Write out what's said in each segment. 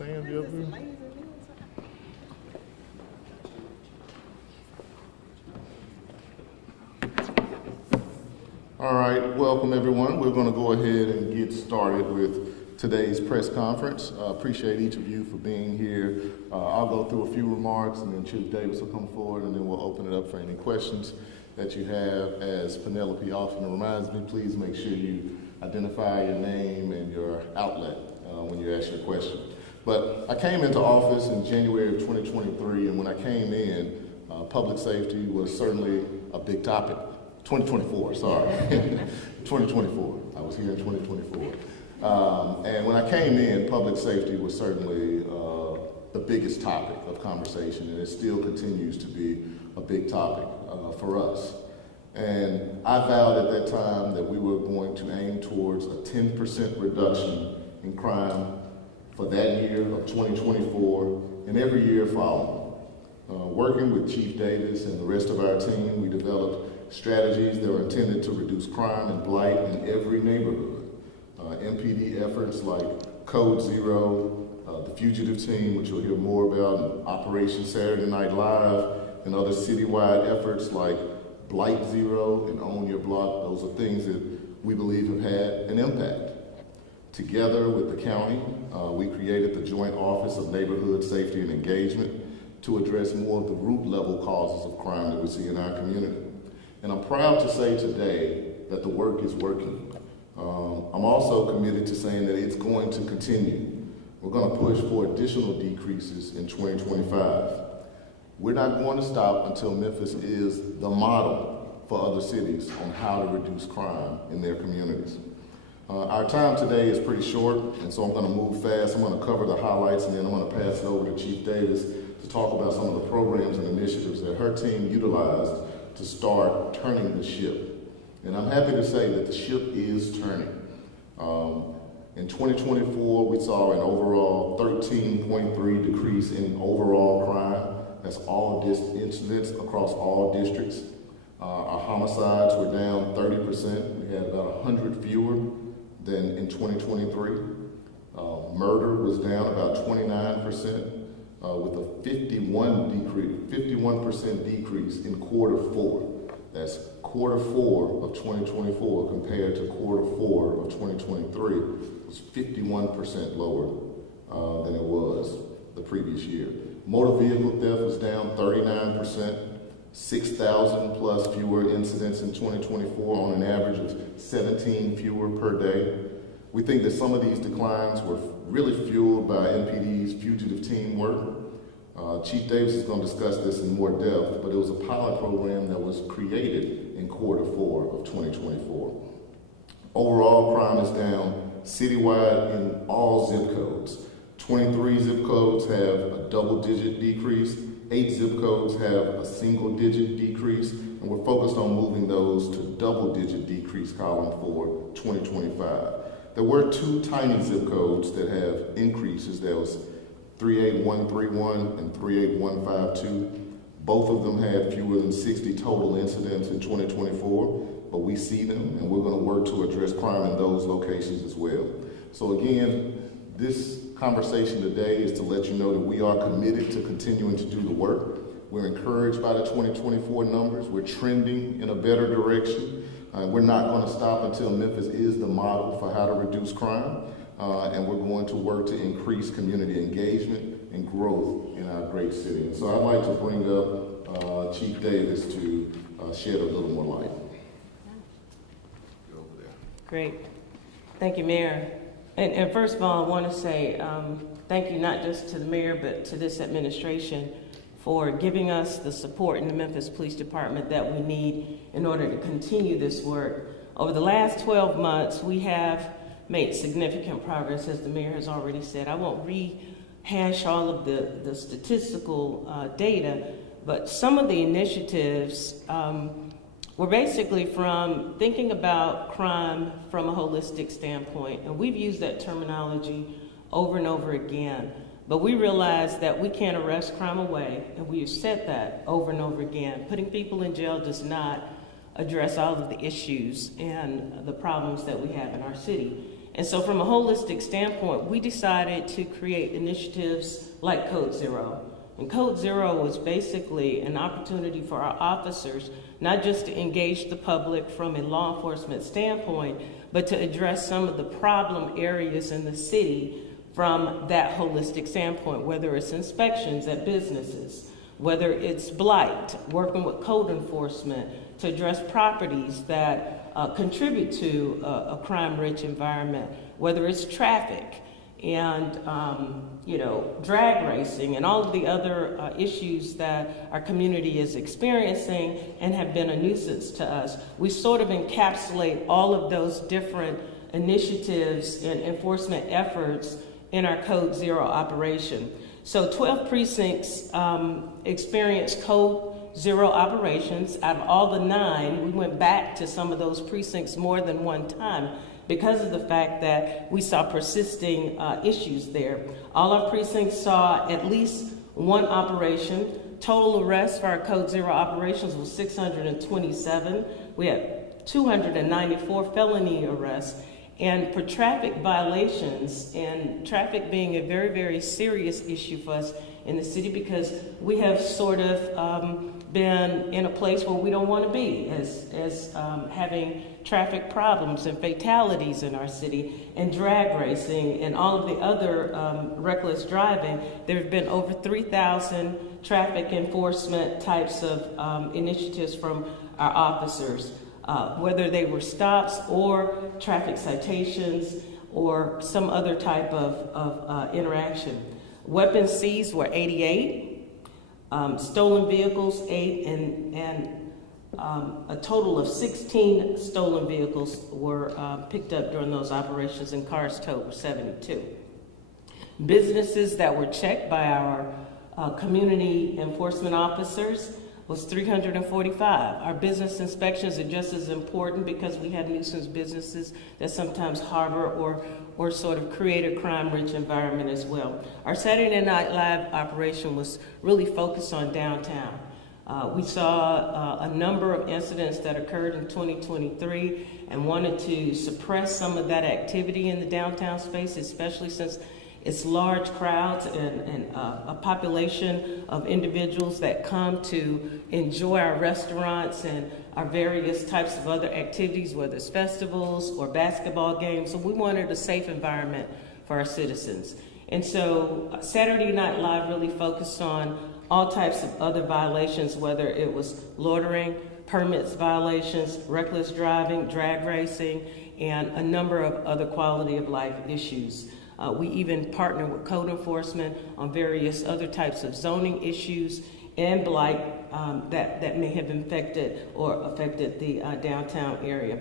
Sam, you up here? All right, welcome everyone. We're going to go ahead and get started with today's press conference. Appreciate each of you for being here. I'll go through a few remarks and then Chief Davis will come forward and then we'll open it up for any questions that you have. As Penelope often reminds me, please make sure you identify your name and your outlet when you ask your question. But I came into office in January of 2023, and when I came in, public safety was certainly a big topic. 2024, sorry. 2024. I was here in 2024. And when I came in, public safety was certainly the biggest topic of conversation, and it still continues to be a big topic for us. And I vowed at that time that we were going to aim towards a 10% reduction in crime for that year of 2024 and every year following. Working with Chief Davis and the rest of our team, we developed strategies that were intended to reduce crime and blight in every neighborhood. MPD efforts like Code Zero, the Fugitive Team, which you'll hear more about, and Operation Saturday Night Live, and other citywide efforts like Blight Zero and Own Your Block. Those are things that we believe have had an impact. Together with the county, we created the Joint Office of Neighborhood Safety and Engagement to address more of the root level causes of crime that we see in our community. And I'm proud to say today that the work is working. I'm also committed to saying that it's going to continue. We're going to push for additional decreases in 2025. We're not going to stop until Memphis is the model for other cities on how to reduce crime in their communities. Our time today is pretty short, and so I'm going to move fast. I'm going to cover the highlights, and then I'm going to pass it over to Chief Davis to talk about some of the programs and initiatives that her team utilized to start turning the ship. And I'm happy to say that the ship is turning. In 2024, we saw an overall 13.3 decrease in overall crime. That's all incidents across all districts. Our homicides were down 30%. We had about 100 fewer than in 2023. Murder was down about 29%. With a 51% decrease in quarter 4. That's quarter 4 of 2024 compared to quarter 4 of 2023. It was 51% lower than it was the previous year. Motor vehicle theft was down 39%, 6,000 plus fewer incidents in 2024 on an average of 17 fewer per day. We think that some of these declines were really fueled by MPD's fugitive team work. Chief Davis is going to discuss this in more depth, but it was a pilot program that was created in quarter 4 of 2024. Overall, crime is down citywide in all zip codes. 23 zip codes have a double-digit decrease, 8 zip codes have a single-digit decrease, and we're focused on moving those to double-digit decrease column for 2025. There were 2 tiny zip codes that have increases. There was 38131 and 38152. Both of them had fewer than 60 total incidents in 2024, but we see them and we're going to work to address crime in those locations as well. So again, this conversation today is to let you know that we are committed to continuing to do the work. We're encouraged by the 2024 numbers. We're trending in a better direction. We're not going to stop until Memphis is the model for how to reduce crime. And we're going to work to increase community engagement and growth in our great city. And so I'd like to bring up Chief Davis to shed a little more light. Over there. Great. Thank you, Mayor. And first of all, I want to say thank you not just to the mayor, but to this administration for giving us the support in the Memphis Police Department that we need in order to continue this work. Over the last 12 months, we have made significant progress, as the mayor has already said. I won't rehash all of the statistical data, but some of the initiatives were basically from thinking about crime from a holistic standpoint. And we've used that terminology over and over again. But we realize that we can't arrest crime away, and we have said that over and over again. Putting people in jail does not address all of the issues and the problems that we have in our city. And so from a holistic standpoint, we decided to create initiatives like Code Zero. And Code Zero was basically an opportunity for our officers not just to engage the public from a law enforcement standpoint, but to address some of the problem areas in the city from that holistic standpoint, whether it's inspections at businesses, whether it's blight, working with code enforcement to address properties that contribute to a crime-rich environment, whether it's traffic and drag racing and all of the other issues that our community is experiencing and have been a nuisance to us. We sort of encapsulate all of those different initiatives and enforcement efforts in our Code Zero operation. So 12 precincts experienced Code Zero operations. Out of all the 9, we went back to some of those precincts more than one time because of the fact that we saw persisting issues there. All our precincts saw at least one operation. Total arrests for our Code Zero operations was 627. We had 294 felony arrests. And for traffic violations, and traffic being a very, very serious issue for us in the city because we have sort of been in a place where we don't want to be as having traffic problems and fatalities in our city and drag racing and all of the other reckless driving. There have been over 3,000 traffic enforcement types of initiatives from our officers. Whether they were stops or traffic citations or some other type of interaction. Weapons seized were 88, stolen vehicles 8, and a total of 16 stolen vehicles were picked up during those operations, and cars towed were 72. Businesses that were checked by our community enforcement officers was 345. Our business inspections are just as important because we have nuisance businesses that sometimes harbor or sort of create a crime-rich environment as well. Our Saturday Night Live operation was really focused on downtown. We saw a number of incidents that occurred in 2023 and wanted to suppress some of that activity in the downtown space, especially since it's large crowds and a population of individuals that come to enjoy our restaurants and our various types of other activities, whether it's festivals or basketball games. So we wanted a safe environment for our citizens. And so Saturday Night Live really focused on all types of other violations, whether it was loitering, permits violations, reckless driving, drag racing, and a number of other quality of life issues. We even partner with code enforcement on various other types of zoning issues and blight that may have infected or affected the downtown area.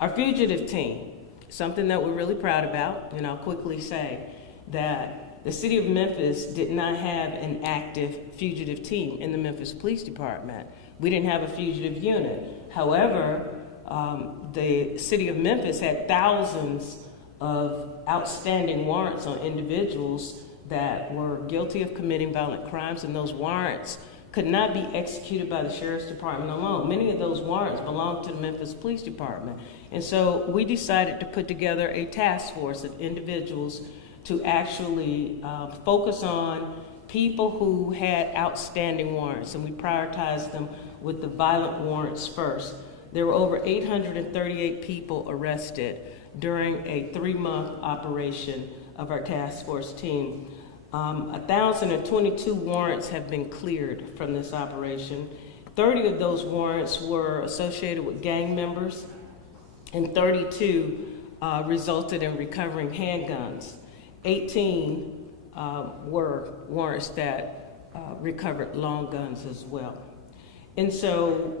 Our fugitive team, something that we're really proud about, and I'll quickly say that the city of Memphis did not have an active fugitive team in the Memphis Police Department. We didn't have a fugitive unit. However, the city of Memphis had thousands of outstanding warrants on individuals that were guilty of committing violent crimes, and those warrants could not be executed by the Sheriff's Department alone. Many of those warrants belonged to the Memphis Police Department. And so we decided to put together a task force of individuals to actually focus on people who had outstanding warrants, and we prioritized them with the violent warrants first. There were over 838 people arrested during a 3-month operation of our task force team. 1,022 warrants have been cleared from this operation. 30 of those warrants were associated with gang members, and 32 resulted in recovering handguns. 18 were warrants that recovered long guns as well. And so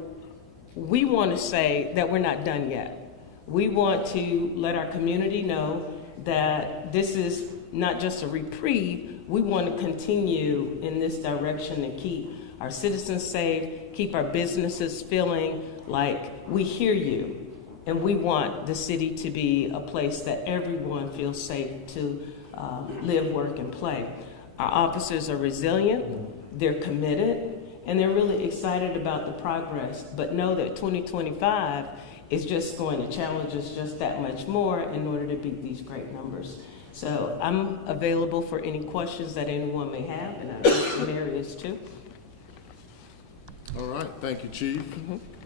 we want to say that we're not done yet. We want to let our community know that this is not just a reprieve. We want to continue in this direction and keep our citizens safe, keep our businesses feeling like we hear you, and we want the city to be a place that everyone feels safe to live, work, and play. Our officers are resilient, they're committed, and they're really excited about the progress, but know that 2025 it's just going to challenge us just that much more in order to beat these great numbers. So I'm available for any questions that anyone may have, and I know some areas too. All right, thank you, Chief.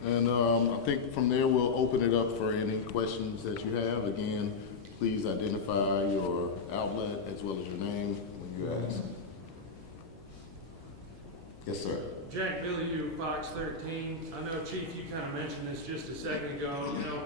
And I think from there we'll open it up for any questions that you have. Again, please identify your outlet as well as your name when you ask. Yes, sir. Jack Billiou, Fox 13. I know, Chief, you kind of mentioned this just a second ago. You know,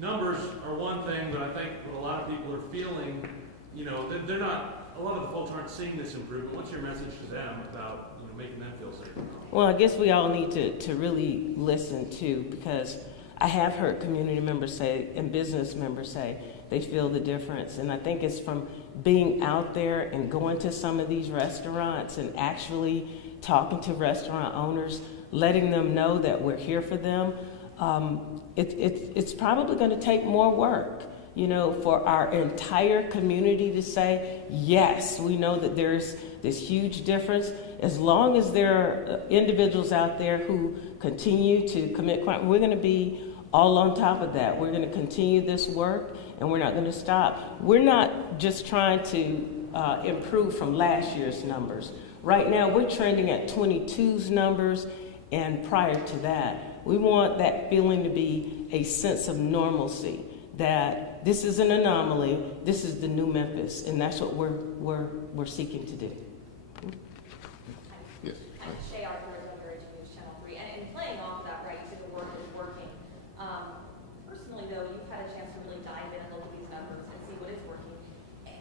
numbers are one thing, but I think what a lot of people are feeling, you know, they're not, a lot of the folks aren't seeing this improvement. What's your message to them about, you know, making them feel safer? Well, I guess we all need to really listen too, because I have heard community members say and business members say they feel the difference. And I think it's from being out there and going to some of these restaurants and actually talking to restaurant owners, letting them know that we're here for them. It's probably going to take more work, you know, for our entire community to say, yes, we know that there's this huge difference. As long as there are individuals out there who continue to commit crime, we're going to be all on top of that. We're going to continue this work, and we're not going to stop. We're not just trying to improve from last year's numbers. Right now, we're trending at 22's numbers, and prior to that, we want that feeling to be a sense of normalcy, that this is an anomaly, this is the new Memphis, and that's what we're seeking to do. Yes. Shay Arthur, News Channel 3. And playing off of that, right, you said the work is working. Personally, though, you've had a chance to really dive in and look at these numbers and see what is working,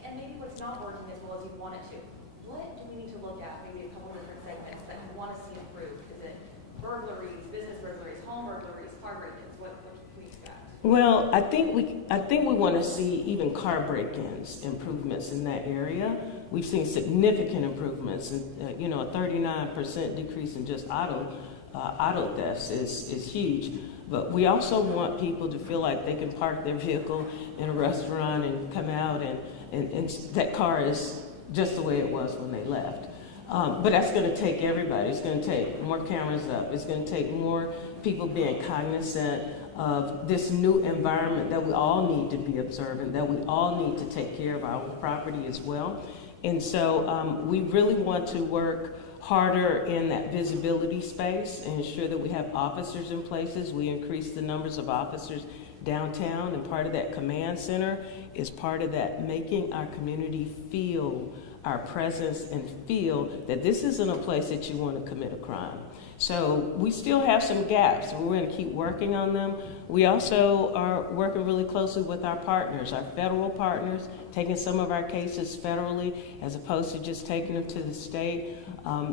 and maybe what's not working as well as you want it to. What do we need to look at, maybe a couple of different segments that you want to see improved? Is it burglaries, business burglaries, home burglaries, car break-ins? What can we expect? Well, I think we want to see even car break-ins improvements in that area. We've seen significant improvements, and you know, a 39% decrease in just auto thefts is huge. But we also want people to feel like they can park their vehicle in a restaurant and come out and that car is just the way it was when they left. But that's going to take everybody. It's going to take more cameras up. It's going to take more people being cognizant of this new environment that we all need to be observant, that we all need to take care of our own property as well. And so we really want to work harder in that visibility space and ensure that we have officers in places. We increase the numbers of officers downtown, and part of that command center is part of that making our community feel our presence and feel that this isn't a place that you want to commit a crime. So we still have some gaps, and we're going to keep working on them. We also are working really closely with our partners, our federal partners, taking some of our cases federally as opposed to just taking them to the state.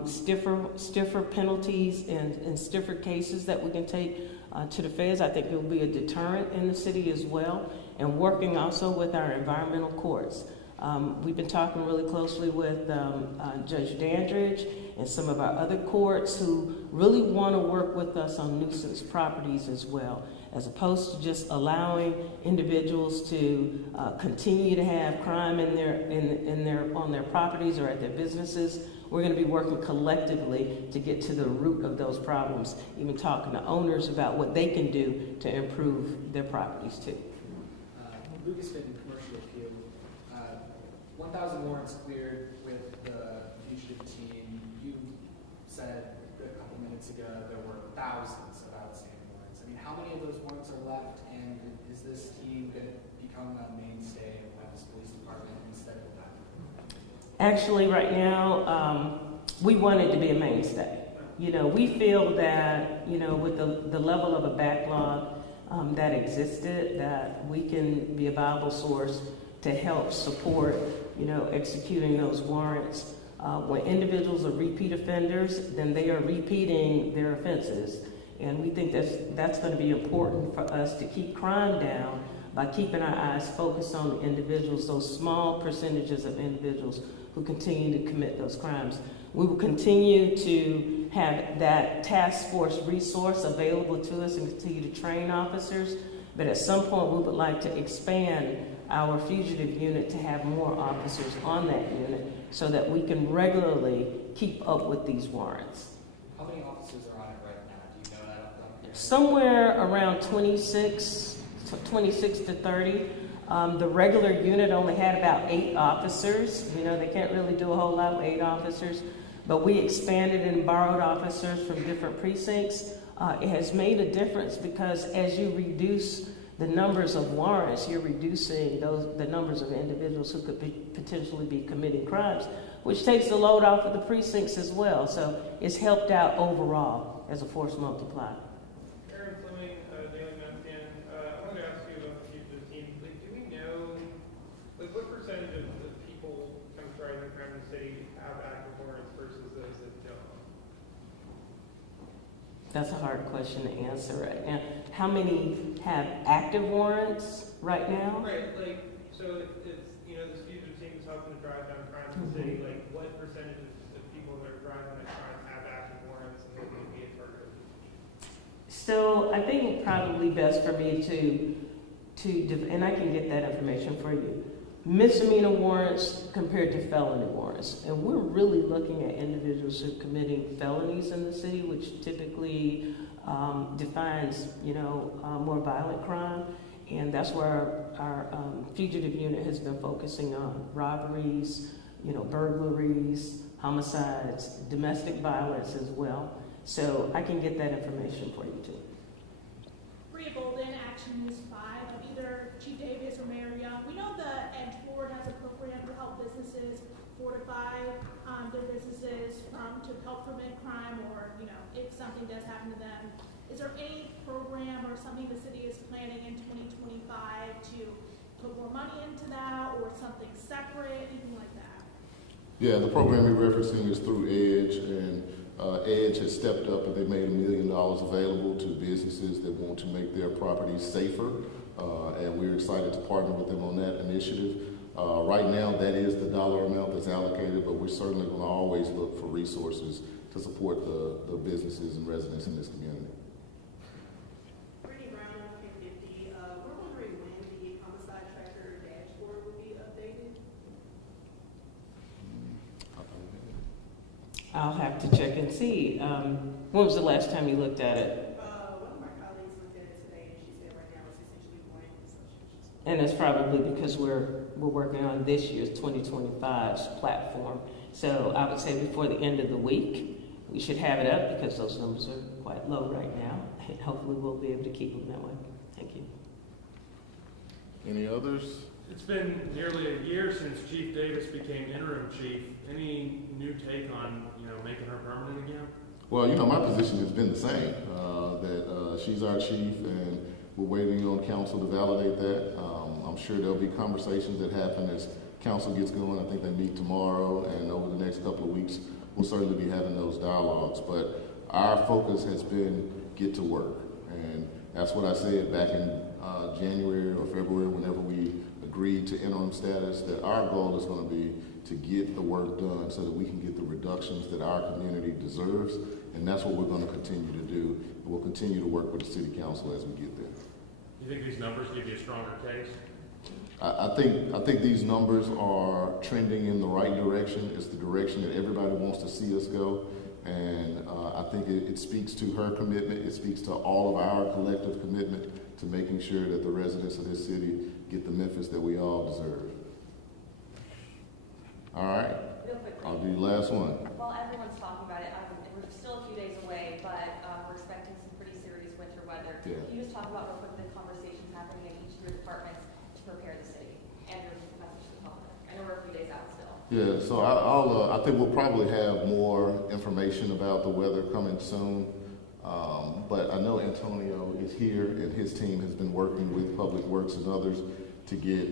Stiffer penalties and stiffer cases that we can take to the feds. I think it will be a deterrent in the city as well, and working also with our environmental courts. We've been talking really closely with Judge Dandridge and some of our other courts who really want to work with us on nuisance properties as well, as opposed to just allowing individuals to continue to have crime on their properties or at their businesses. We're going to be working collectively to get to the root of those problems, even talking to owners about what they can do to improve their properties too. Lucas Fitton, Commercial Appeal. 1,000 warrants cleared with the fugitive team. You said a couple minutes ago there were thousands of outstanding warrants. I mean, how many of those warrants are left, and is this team going to become a mainstay of Memphis Police Department instead of that? Actually, right now, we want it to be a mainstay. You know, we feel that, you know, with the level of a backlog that existed, that we can be a viable source to help support, you know, executing those warrants. When individuals are repeat offenders, then they are repeating their offenses. And we think that's going to be important for us to keep crime down by keeping our eyes focused on the individuals, those small percentages of individuals who continue to commit those crimes. We will continue to have that task force resource available to us and continue to train officers. But at some point, we would like to expand our fugitive unit to have more officers on that unit so that we can regularly keep up with these warrants. How many officers are on it right now? Do you know that off the top of Somewhere around 26 to 30. The regular unit only had about 8 officers. You know, they can't really do a whole lot with 8 officers, but we expanded and borrowed officers from different precincts. It has made a difference because as you reduce the numbers of warrants, you're reducing the numbers of individuals who could potentially be committing crimes, which takes the load off of the precincts as well. So it's helped out overall as a force multiplier. That's a hard question to answer right now. How many have active warrants right now? Right, like, so it's, you know, this fugitive team is helping to drive down crime in the city. Like, what percentage of people that are driving that crime have active warrants and they can be a target? So I think it's probably best for me and I can get that information for you. Misdemeanor warrants compared to felony warrants. And we're really looking at individuals who are committing felonies in the city, which typically defines, you know, more violent crime. And that's where our fugitive unit has been focusing on robberies, you know, burglaries, homicides, domestic violence as well. So I can get that information for you too. Bria Bolden, Action News 5, of either Chief Davis or Mayor Young. We know the Edge Board has a program to help businesses fortify their businesses to help prevent crime, or, you know, if something does happen to them. Is there any program or something the city is planning in 2025 to put more money into that, or something separate, anything like that? Yeah, the program we're referencing is through Edge, and Edge has stepped up and they made $1 million available to businesses that want to make their properties safer, and we're excited to partner with them on that initiative. Right now, that is the dollar amount that's allocated, but we're certainly going to always look for resources to support the businesses and residents in this community. Brittany Brown, K50. We're wondering when the homicide tracker dashboard will be updated. I'll have to check and see. When was the last time you looked at it? One of my colleagues looked at it today, and she said right now it's essentially blank. So she's just And it's probably because we're working on this year's 2025's platform. So I would say before the end of the week, we should have it up because those numbers are quite low right now. And hopefully we'll be able to keep them that way. Thank you. Any others? It's been nearly a year since Chief Davis became interim chief. Any new take on, you know, making her permanent again? Well, you know, my position has been the same, that she's our chief, and we're waiting on council to validate that. I'm sure there'll be conversations that happen as council gets going. I think they meet tomorrow, and over the next couple of weeks, we'll certainly be having those dialogues. But our focus has been get to work, and that's what I said back in January or February, whenever we agreed to interim status, that our goal is going to be to get the work done so that we can get the reductions that our community deserves, and that's what we're going to continue to do. We'll continue to work with the city council as we get there. You think these numbers give you a stronger case? I think these numbers are trending in the right direction. It's the direction that everybody wants to see us go, and I think it speaks to her commitment. It speaks to all of our collective commitment to making sure that the residents of this city get the Memphis that we all deserve. All right. Real quickly. I'll do the last one. While everyone's talking about it, we're still a few days away, but we're expecting some pretty serious winter weather. Yeah. Can you just talk about real quick the conversations happening in each of your departments to prepare the city and your message to the public? I know we're a few days out still. Yeah, so I think we'll probably have more information about the weather coming soon. But I know Antonio is here, and his team has been working with Public Works and others to get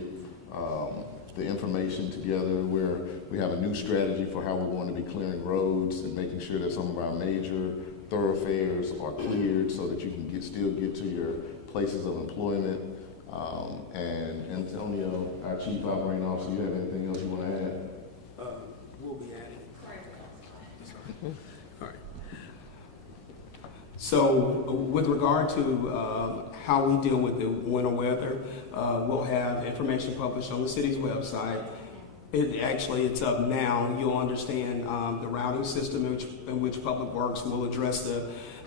the information together, where we have a new strategy for how we're going to be clearing roads and making sure that some of our major thoroughfares are cleared so that you can still get to your places of employment. And Antonio, our Chief Operating Officer, you have anything else you want to add? We'll be adding. Sorry. All right. So with regard to how we deal with the winter weather, we'll have information published on the city's website. It's up now. You'll understand the routing system in which Public Works will address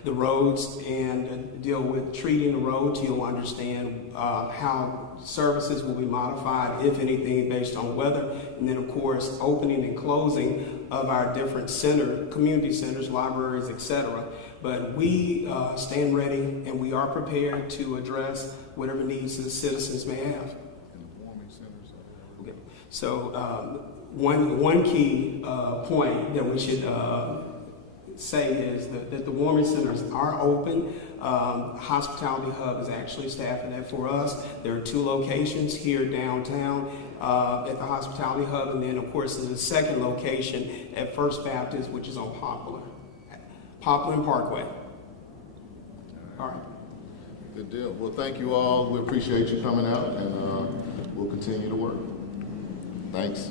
the roads and deal with treating the roads. You'll understand how services will be modified, if anything, based on weather. And then, of course, opening and closing of our different community centers, libraries, etc. But we stand ready and we are prepared to address whatever needs the citizens may have. Okay. So one key point that we should say is that the warming centers are open. Hospitality Hub is actually staffing that for us. There are 2 locations here downtown at the Hospitality Hub, and then of course there's a second location at First Baptist, which is on Poplar and Parkway. All right. Good deal. Well, thank you all. We appreciate you coming out, and we'll continue to work. Thanks.